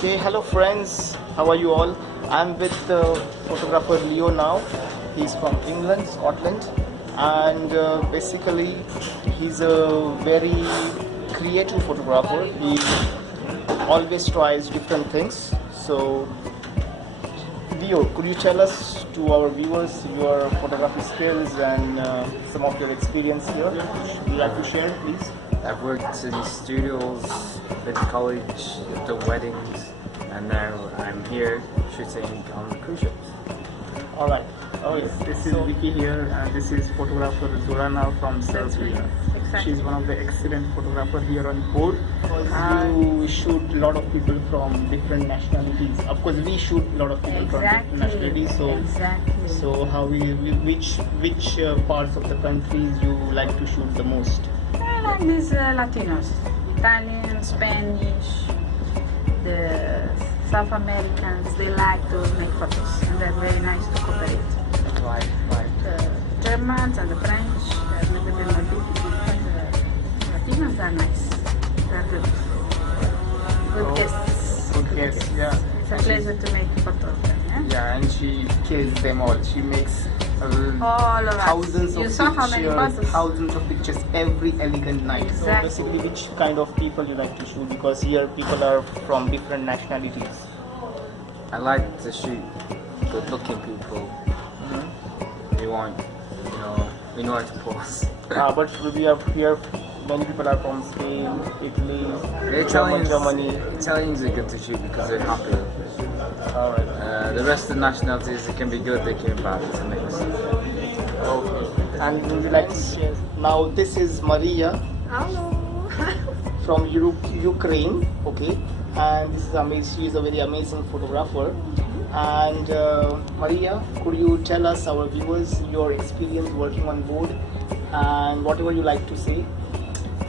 Okay, hello friends, how are you all? I'm with photographer Leo now. He's from England, Scotland, and basically he's a very creative photographer. He always tries different things. So, Leo, could you tell us to our viewers your photography skills and some of your experience here? Would you like to share, please? I've worked in studios, been to college, done weddings, and now I'm here shooting on cruise ships. Alright. Oh yes, this is Vicky here, and this is photographer Zorana from Serbia. Exactly. She's one of the excellent photographers here on board. Because you shoot a lot of people from different nationalities. Of course, we shoot a lot of people from different nationalities. So, Exactly. so how which parts of the countries you like to shoot the most? I like these Latinos, Italian, Spanish, the South Americans. They like to make photos, and they're very nice to cooperate. Right, right. The Germans and the French, they're a little bit more difficult, but the Latinos are nice. They're good. Good guests. Good guess, yeah. It's a pleasure to make photos of them. Yeah? Yeah, and she kills them all. She makes All of us. Thousands You of saw how many pictures, photos? thousands of pictures every elegant night. Exactly. So basically, which kind of people you like to shoot? Because here people are from different nationalities. I like to shoot good-looking people. We know how to pose. But we have here many people are from Spain, Italy, Germany. Italians are good to shoot because they're happy. Alright. The rest of the nationalities, they can be good, they can be bad. It's a mix. Okay. And would you like to share? Now this is Maria Hello. from Ukraine. Okay. And this is amazing. She is a very amazing photographer. And Maria, could you tell us, our viewers, your experience working on board and whatever you like to say?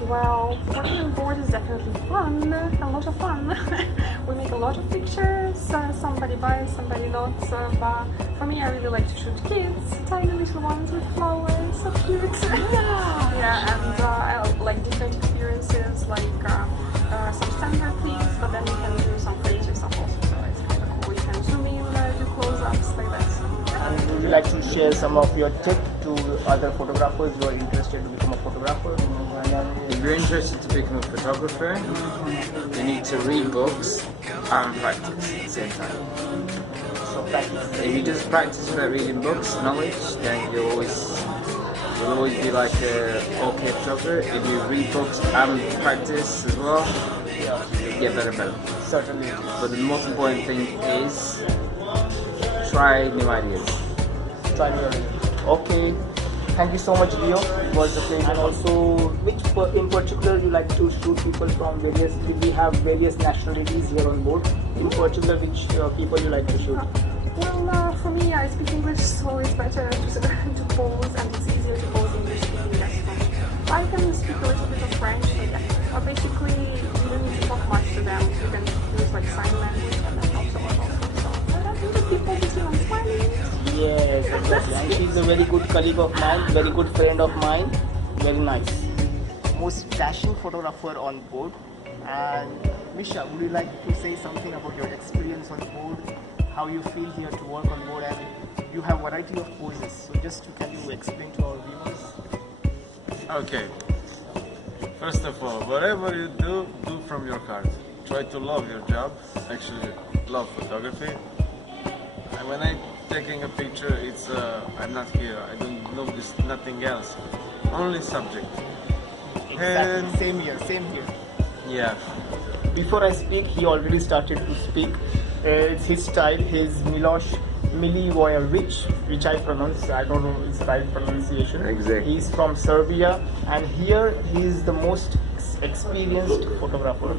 Well, working on board is definitely fun, a lot of fun. We make a lot of pictures, somebody buys, somebody not. But for me, I really like to shoot kids, tiny little ones with flowers, so cute. Yeah, and I like different experiences, like some standard things, but then you can do some creative stuff also, so it's kind of cool. You can zoom in, do close-ups like that. And would you like to share some of your tips to other photographers who are interested to become a photographer? If you're interested to become a photographer, you need to read books and practice at the same time. So practice. If you just practice without reading books, knowledge, then you'll always be like a okay photographer. If you read books and practice as well, you get better and better. Certainly. But the most important thing is try new ideas. Try new ideas. Okay. Thank you so much, Leo. It was a pleasure. And also, which in particular you like to shoot people from various? We have various nationalities here on board. In particular, which people you like to shoot? Well, for me, I speak English, so it's better to pose, and it's easier to pose English-speaking restaurants. I can speak a little bit of French, so yeah. But basically, you don't need to talk much to them. You can use like sign language, and that helps a lot also. So I think the people just on smiling. Yes, exactly. And she's a very good colleague of mine, very good friend of mine. Very nice. Most dashing photographer on board. And Misha, would you like to say something about your experience on board? How you feel here to work on board? And you have variety of poses. So just can you explain to our viewers? Okay. First of all, whatever you do, do from your heart. Try to love your job. Actually, love photography. And when I'm taking a picture, it's I'm not here. I don't know this, nothing else. Only subject. Exactly. And Same here. Same here. yeah. Before I speak, he already started to speak. It's his style, his Miloš Milivojevic, which I pronounce, I don't know its right pronunciation. Exactly. He's from Serbia, and here he is the most experienced photographer.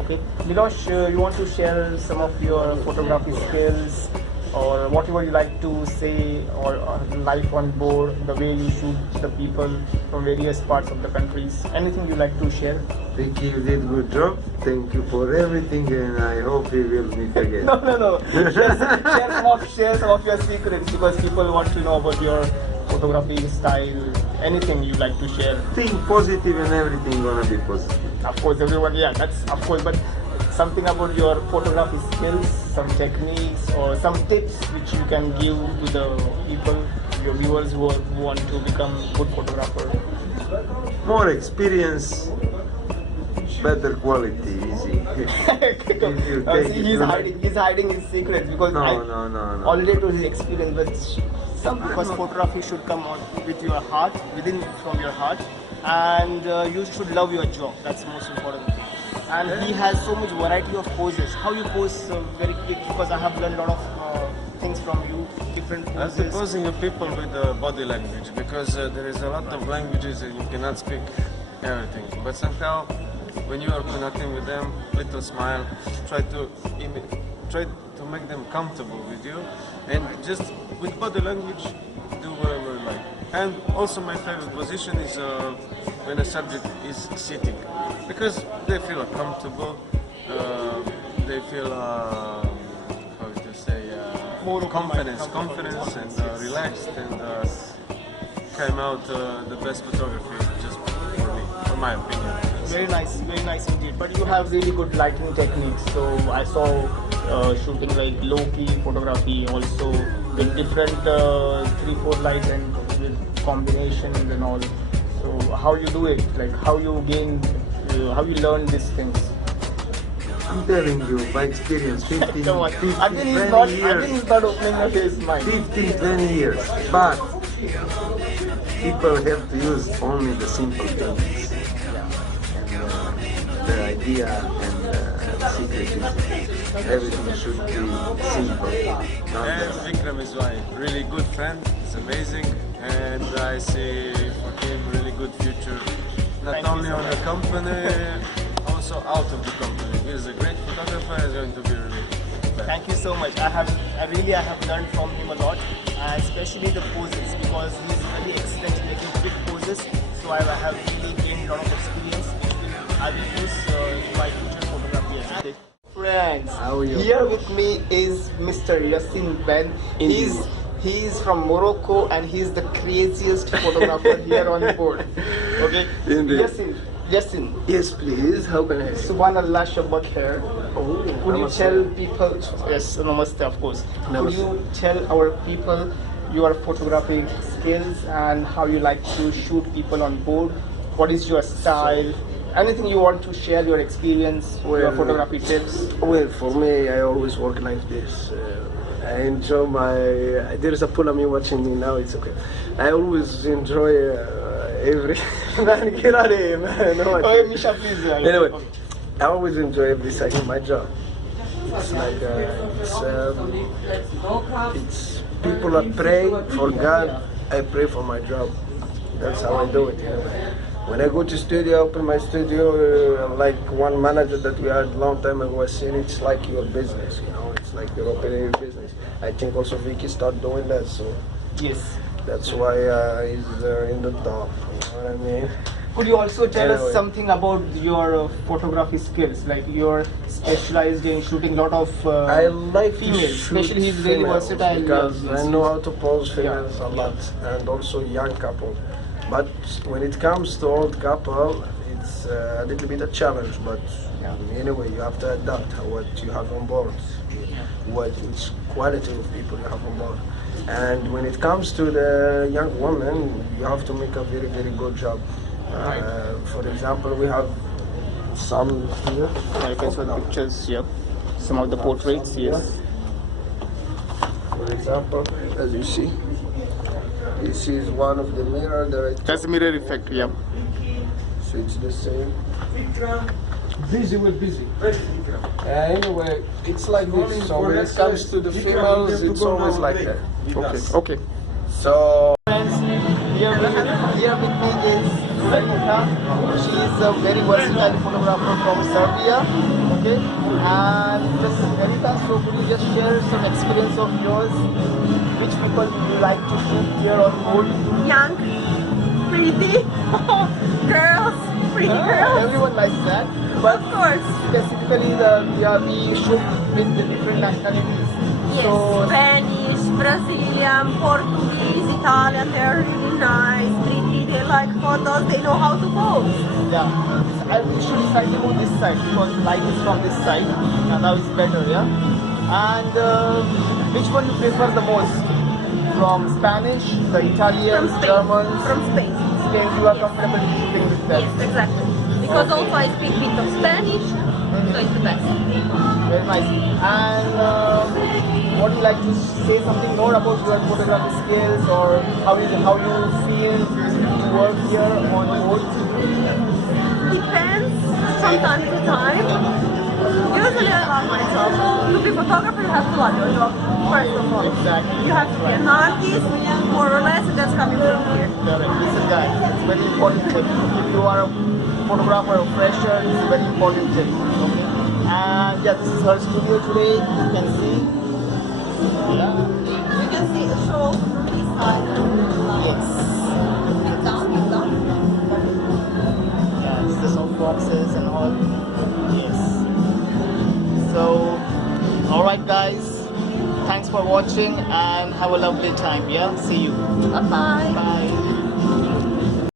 Okay, Miloš, you want to share some of your photography skills, or whatever you like to say, or life on board, the way you shoot the people from various parts of the countries, anything you like to share? Think you did good job. Thank you for everything, and I hope we will meet again. No. Share some of your secrets, because people want to know about your photography style. Anything you like to share? Think positive, and everything gonna be positive. Of course, everyone. Yeah, that's of course. But something about your photography skills, some techniques or some tips which you can give to the people, your viewers who want to become good photographer? More experience, better quality, easy. If you take it, He's hiding his secrets because No. already to his experience, but because photography should come on with your heart, from your heart, and you should love your job. That's the most important thing. And he has so much variety of poses. How you pose very quick, because I have learned a lot of things from you, different As poses. posing of people with body language, because there is a lot of languages and you cannot speak everything. But somehow, when you are connecting with them, little smile, try to make them comfortable with you, and just with body language, do whatever you like. And also my favorite position is when a subject is sitting, because they feel comfortable, they feel how to say More confidence and relaxed, and came out the best photography just for me, for my opinion. Very nice indeed. But you have really good lighting techniques. So I saw shooting like low-key photography, also with different 3-4 lights and with combinations and all. So how you do it? Like how you learn these things? I'm telling you, by experience, 15, Come on. 15 I think 20 he's years. not opening up his mind. 15, 20 years. But people have to use only the simple things. And the idea and the secret is everything should be simple. And Vikram is my really good friend. He's amazing, and I see for him really good future. Not Thank you only so on the company, also out of the company. He's a great photographer. He's going to be really bad. Thank you so much. I have learned from him a lot, especially the poses, because he's really excellent in making quick poses. So I have really gained a lot of experience, which I will use in my future photography as well. Friends, How are you? here with me is Mr. Yassin Ben. He's from Morocco and he's the craziest photographer here on board. Okay, Indeed. Yassin. Yes, please. How can I help? Subhanallah Shabbat here. Oh, Could you namaste. tell people, yes, namaste of course. Could you tell our people your photographic skills and how you like to shoot people on board? What is your style? Anything you want to share, your experience, your Well, photography tips? Well, for me, I always work like this. I enjoy my. There is a pool of me watching me now. It's okay. I always enjoy every. Man, get out of here, man. No, Oh, Misha, please. Anyway, I always enjoy every second of my job. It's like it's people are praying for God. I pray for my job. That's how I do it. You know? When I go to studio, open my studio, like one manager that we had a long time ago was saying, it's like your business, you know, it's like you're opening your business. I think also Vicky started doing that, so Yes. that's why he's in the top, you know what I mean? Could you also tell us Anyway. something about your photography skills? Like you're specialized in shooting a lot of I like females, to shoot especially he's very females versatile. because Yes. I know how to pose females Yeah. a lot, and also young couple. But when it comes to old couple, it's a little bit a challenge. But anyway, you have to adapt what you have on board, which quality of people you have on board. And when it comes to the young woman, you have to make a very, very good job. For example, we have some here. I can show the pictures. Yep. Some of the portraits. Yes. For example, as you see, this is one of the mirror that I That's the mirror effect. Yep. so it's the same. Busy with busy. Anyway, it's like this. So when it comes to the females, it's always like that. Okay. Okay. So Friends, here with me is Verita. She is a very versatile photographer from Serbia. Okay. And just Verita, so could you just share some experience of yours? Which people do you like to shoot here on board? Young, pretty girls, pretty girls. Everyone likes that. But Of course. specifically, we shoot with the different nationalities. Yes, So Spanish, Brazilian, Portuguese. is Italian, they're really nice, pretty, they like photos, they know how to pose. Yeah. I should slightly move this side because the light is from this side. Now it's better, yeah. And which one you prefer the most? From Spanish, the Italians, From Spain. Germans, From Spain. Spain, you are comfortable shooting with them. Yes, exactly. Because also I speak a bit of Spanish, so it's the best. Very nice. And would you like to say something more about your photography skills, or how you feel to work here on board? Depends from time to time. Usually I love my job. To be a photographer, you have to love your job, first of all. Exactly. You have to be an artist, more or less, and that's coming from here. Correct. Listen guys, it's very important tip. If you are a photographer or fresher, it's a very important tip. Okay. And yeah, this is her studio today. You can see. Yeah. You can see the show from this side. Yes. Down. Yeah, it's the soft boxes and all. Yes. So, alright guys, thanks for watching and have a lovely time. Yeah, see you. Bye-bye. Bye.